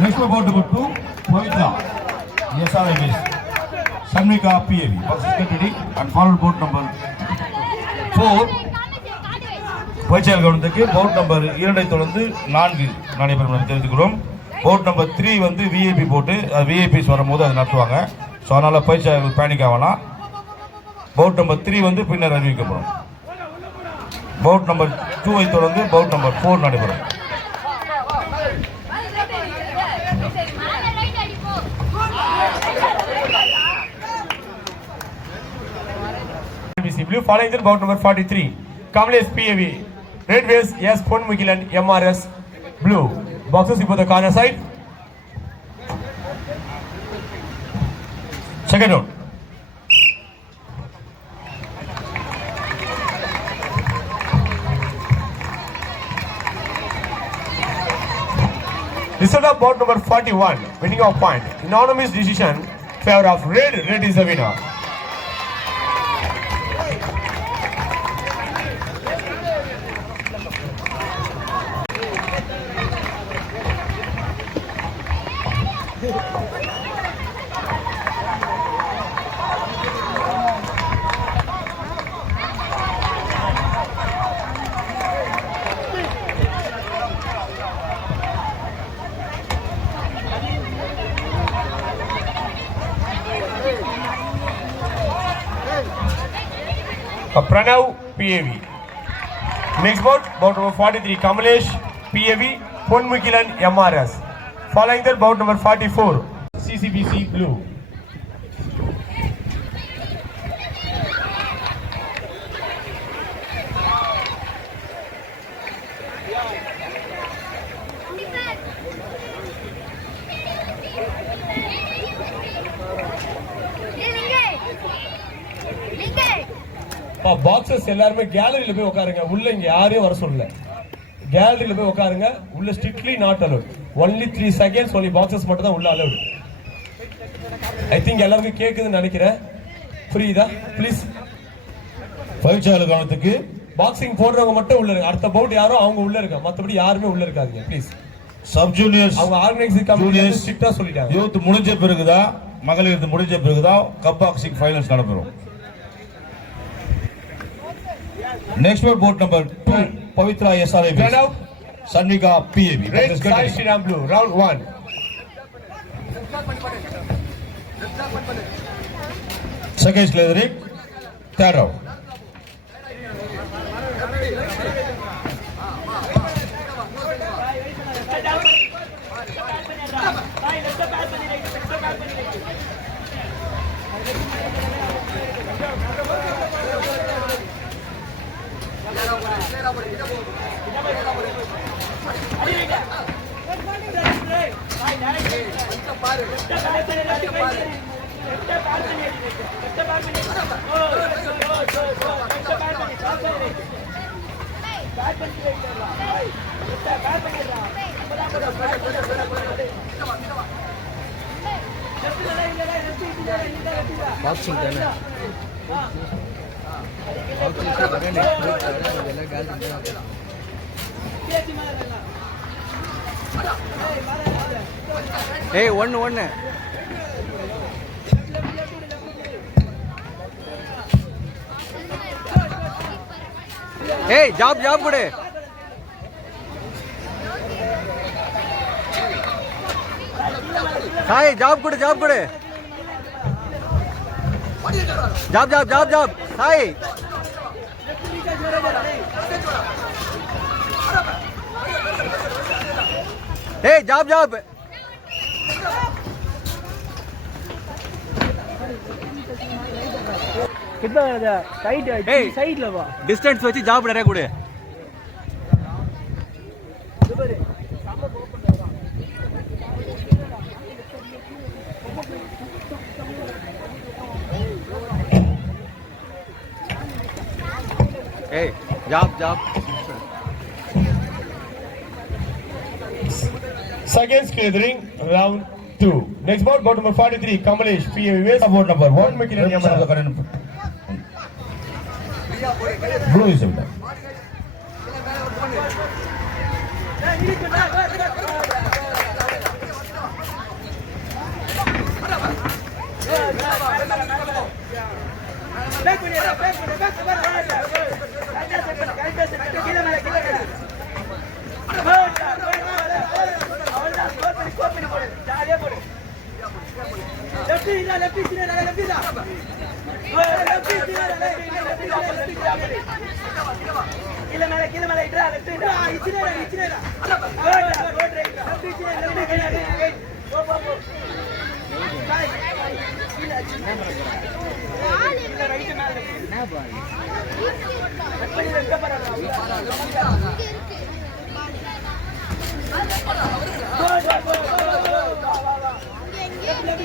Next about number two, Pavitra, SRIS, Sanvika PAV, first secretary, and followed board number four, கவனத்துக்கு board number இரண்டை தொடர்ந்து நான்கு நடைபெறும் தெரிஞ்சுக்கிறோம் தெரிவித்துக்கிறோம் போர்ட் நம்பர் த்ரீ வந்து விஐபி போட்டு விஐபிஸ் வரும்போது அதை நடத்துவாங்க. ஸோ அதனால் பயிற்சியாளர்கள் பேனிக் ஆகலாம் போர்ட் நம்பர் த்ரீ வந்து பின்னர் அறிவிக்கப்படும். போர்ட் நம்பர் டூவை தொடர்ந்து போர்ட் நம்பர் ஃபோர் நடைபெறும். BC Blue following the bout number 43. Kamlesh PAV. Red Waves S. Pon Mugilan MRS Blue. Boxes before the corner side. Second round. Result of bout number 41. Winning of point. Unanimous decision. Favor of red. Red is the winner. Pranav PAV. Next bout, bout number 43, Kamlesh, PAV, Ponmukilan MRS. Following that, bout number 44, CCBC Blue. Boxes எல்லாருமே கேலரியில போய் உட்காருங்க. உள்ள இங்க யாரையும் வர சொல்லல. கேலரியில போய் உட்காருங்க. உள்ள strictly not allowed only three seconds only boxes மட்டும் தான் உள்ள அலவுட் ஐ திங்க் எல்லாருக்கும் கேக்குதுன்னு நினைக்கிறேன். புரியுதா? ப்ளீஸ் பயிற்சியாளர் கவனத்துக்கு பாக்ஸிங் போடுறவங்க மட்டும் உள்ள இருங்க. அடுத்த பவுட் யாரோ அவங்க உள்ள இருக்க மத்தபடி யாருமே உள்ள இருக்காதீங்க. ப்ளீஸ் சப் ஜூனியர்ஸ் அவங்க ஆர்கனைசிங் கமிட்டி. ஸ்ட்ரிக்ட்டா சொல்லிட்டாங்க. யூத் முடிஞ்ச பிறகுதான் மகளிர் முடிஞ்ச பிறகுதான் கப் பாக்ஸிங் ஃபைனல்ஸ் நடைபெறும். Next one board number two Pavitra S R Sannika PAB round one seconds లేదు రీ థర్డ్ பாக்ஸிங் தானே? பாக்ஸிங் வரேன் இதெல்லாம் கால் ஏய் ஒன்று ஒன்று ஏய் ஜாப் ஜாப் கொடு. சாய் ஜாப் கொடு ஜாப் கொடு. Jab jab jab jab. Sai. ఏ జాబ్ జాబ్ கிட்ட சைடு ஏய் சைடுல வா டிஸ்டன்ஸ் வச்சு ஜாப் நிறைய கொடு ஏய் jab jab Second gathering, round two. Next ball, ball number 43, Kamalesh, PAVS, board number one. Make it a number. Blue is in there. Back with it, back. கோப்பிட்டு போடு ஜாலியா போடு லெஃப்ட் இல்ல லெஃப்ட் இல்ல நல்ல லெஃப்ட் இல்ல லெஃப்ட் இல்ல left இல்ல லெஃப்ட்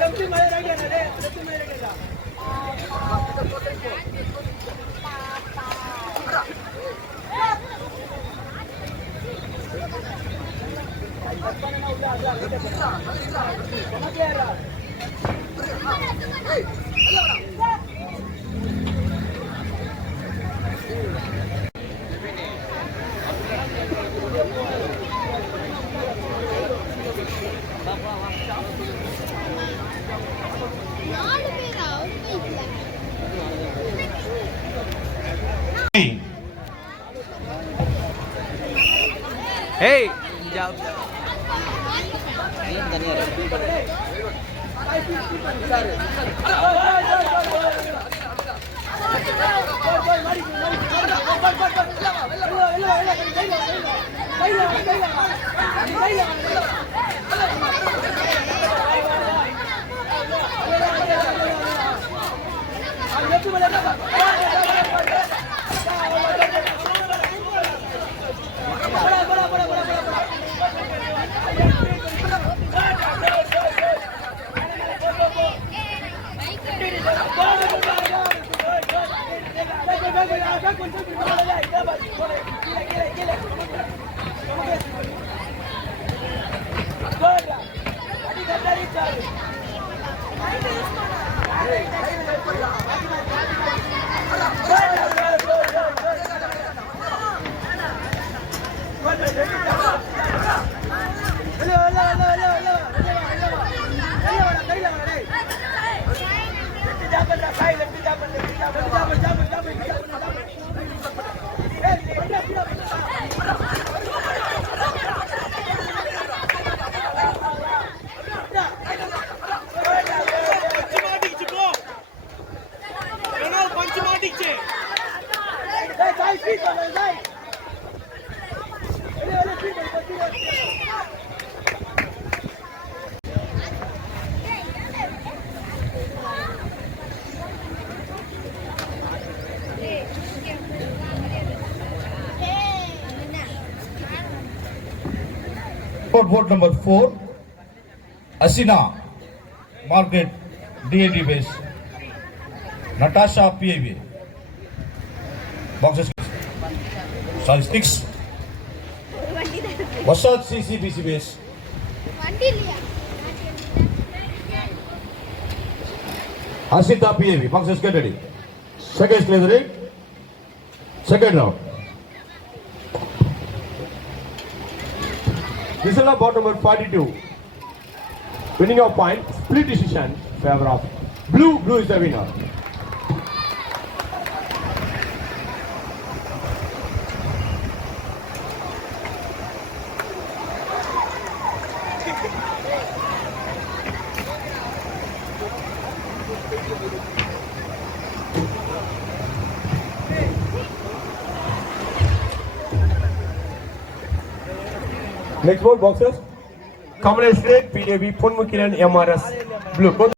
லெஃப்ட் மேல ரைட் லெஃப்ட் மேல ரைட் நாலு Let's go. for vote number 4, Asina Margaret DAD base, Natasha PAB. Boxes sorry, 6. Wasat CCBC base. Asita PAB, boxes get ready. Second slavery, second round. Whistle bot number 42. Winning of point, split decision, favor of blue. Blue is the winner. Next one, boxers. Kamal Esrek, PDB, Punmukiran, MRS, Blue.